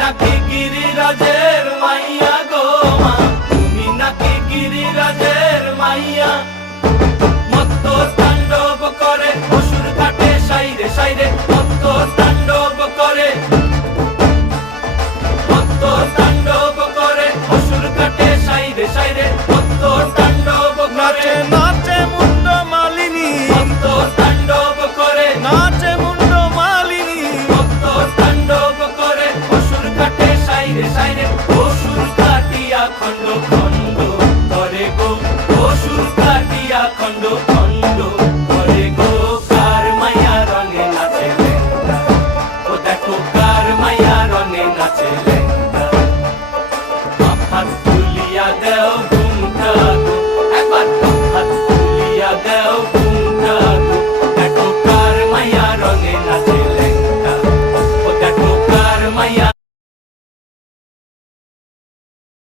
নাকি গিরিরাজের মাইয়া গো মা, তুমি নাকি গিরিরাজের মাইয়া। মত্ত তাণ্ডব করে অসুর ঘাটে সাইরে সাইরে, মত্ত